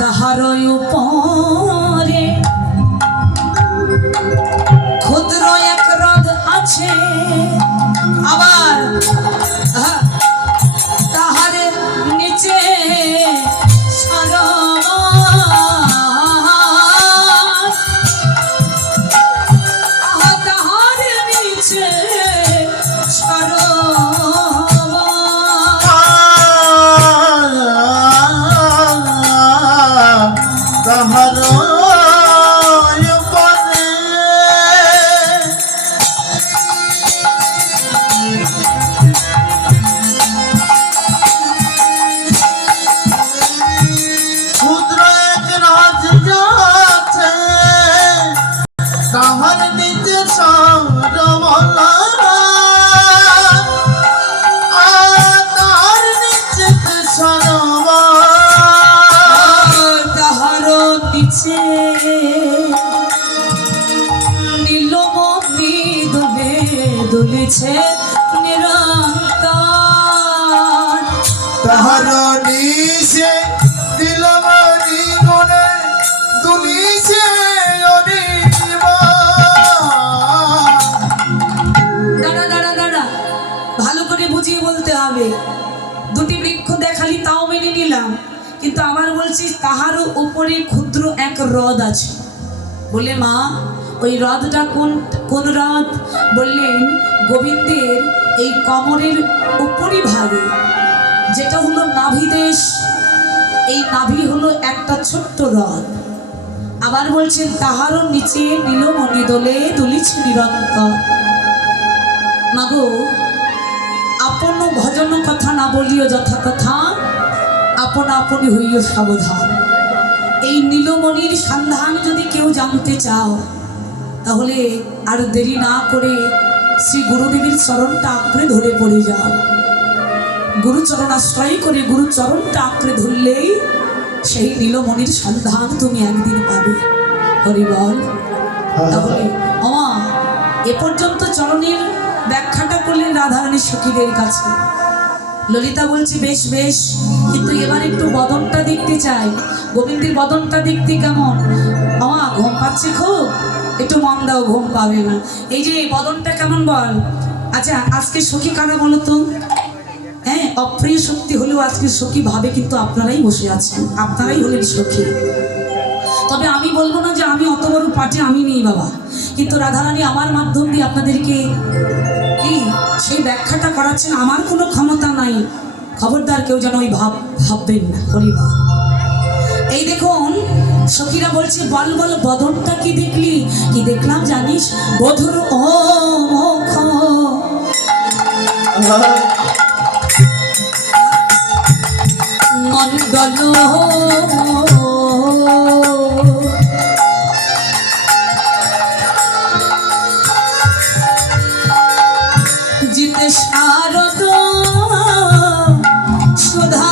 তাহার উপরে ক্ষুদ্র এক হ্রদ আছে, আবার তাহার নিচে দুলিছে নিরন্তর, তাহার নিচে নীলমণি গনে দুলিছে দাঁড়া দাঁড়া দাঁড়া, ভালো করে বুঝিয়ে বলতে হবে। দুটি বৃক্ষ দেখালি তাও মেনে নিলাম, কিন্তু আবার বলছিস তাহারও উপরে ক্ষুদ্র এক হ্রদ আছে। বলে মা ওই হ্রদটা কোন কোন হ্রদ? বললেন গোবিন্দের এই কমরের উপরিভাগে যেটা হলো নাভিদেশ, এই নাভি হলো একটা ছোট্ট হ্রদ। আবার বলছেন তাহারও নিচে নীলমণি দোলে দুলিছে নিরন্তর। মাগো আপন ভজন কথা না বলিও যথা কথা, আপন আপনি হইও সাবধান। এই নীলমণির সন্ধান যদি কেউ জানতে চাও, তাহলে আর দেরি না করে শ্রী গুরুদেবের চরণটা আঁকড়ে ধরে পড়ে যাও। গুরুচরণ আশ্রয় করে গুরুচরণটা আঁকড়ে ধরলেই সেই নীলমণির সন্ধান তুমি একদিন পাবে। হরি বল। তাহলে আমা এ পর্যন্ত চরণের ব্যাখ্যাটা করলেন রাধারানীর সখীদের কাছে। ললিতা বলছি বেশ বেশ, কিন্তু এবার একটু বদনটা দেখতে চাই। গোবিন্দের বদনটা দেখতে কেমন? আমা ঘুম পাচ্ছে খুব, একটু মন দাও, ঘুম পাবে না। এই যে বদনটা কেমন বল। আচ্ছা আজকে সখী কারা বলো তো? হ্যাঁ, অপ্রিয় শক্তি হলেও আজকে সখী ভাবে কিন্তু আপনারাই বসে আছেন, আপনারাই হলেন সখী। তবে আমি বলবো না যে আমি অত বড় পার্টি আমি নেই বাবা, কিন্তু রাধারানী আমার মাধ্যম দিয়ে আপনাদেরকে কি সেই ব্যাখ্যাটা করাচ্ছেন। আমার কোনো ক্ষমতা নাই, খবরদার কেউ যেন ওই ভাববেন না। হরিবা। এই দেখুন সখীরা বলছে বল বল বদনটা কি দেখলি? কি দেখলাম জানিস? বধুর ও মুখ মন্ডল জিতে শারদ সুধা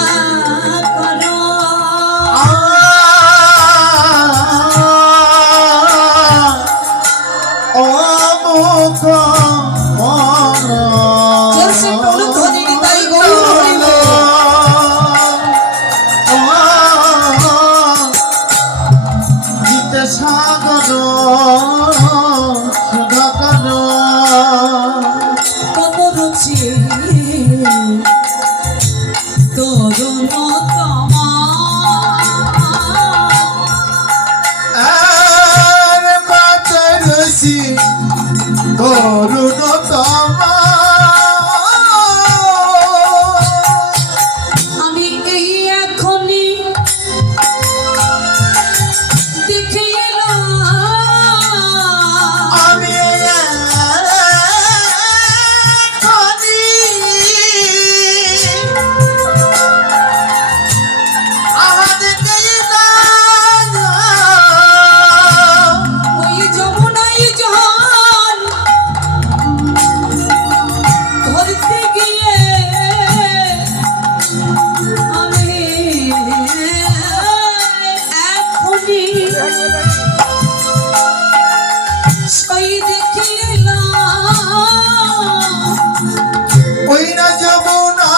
কর আমি এই এখনই দেখে এলাম, আমি ওই যমুনায় জল ধরতে গিয়ে আমি এখনই সই দেখে এলাম। ওই না যাব না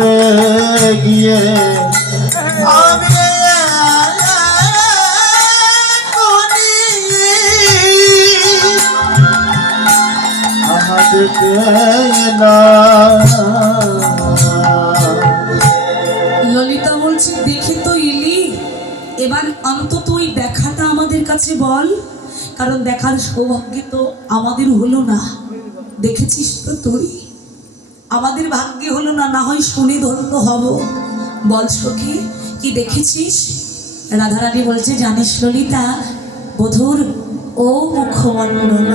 দেখতে গিয়ে আমি দেখতে না। ললিতা বলছে দেখে তো এলি, এবার অন্তত ওই দেখাটা আমাদের কাছে বল, কারণ দেখার সৌভাগ্য তো আমাদের হলো না। দেখেছিস তো তুই, আমাদের ভাগ্যে হলো না, না হয় শুনে ধন্য হব। বল সখী কি দেখেছিস? রাধারানী বলছে জানিস ললিতা, বধুর ও মুখমণ্ডল